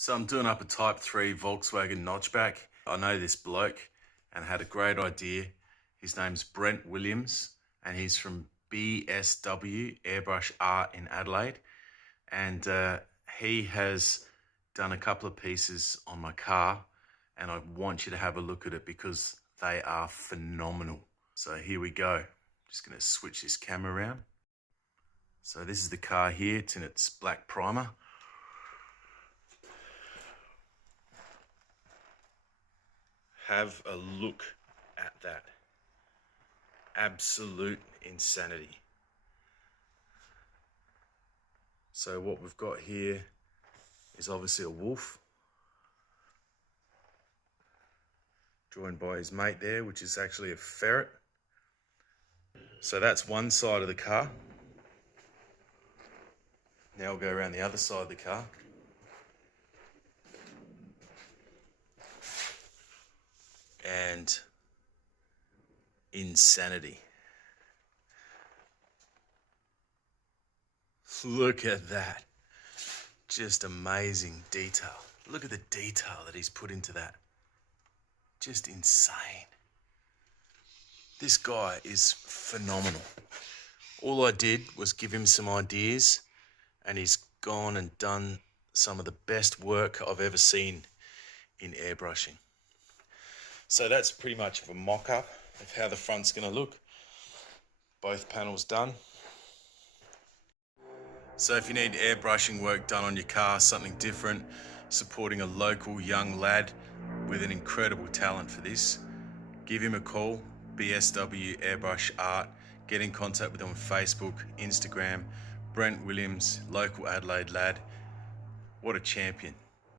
So I'm doing up a Type 3 Volkswagen notchback. I know this bloke and had a great idea. His name's Brent and he's from BSW Airbrush Art in Adelaide. And he has done a couple of pieces on my car and I want you to have a look at it because they are phenomenal. So here we go. Just gonna switch this camera around. So this is the car here, it's in its black primer. Have a look at that. Absolute insanity. So what we've got here is obviously a wolf, drawn by his mate there, which is actually a ferret. So that's one side of the car. Now we'll go around the other side of the car. And insanity. Look at that. Just amazing detail. Look at the detail that he's put into that. Just insane. This guy is phenomenal. All I did was give him some ideas and he's gone and done some of the best work I've ever seen in airbrushing. So that's pretty much of a mock-up of how the front's gonna look. Both panels done. So if you need airbrushing work done on your car, something different, supporting a local young lad with an incredible talent for this, give him a call, BSW Airbrush Art. Get in contact with him on Facebook, Instagram, Brent Williams, local Adelaide lad. What a champion.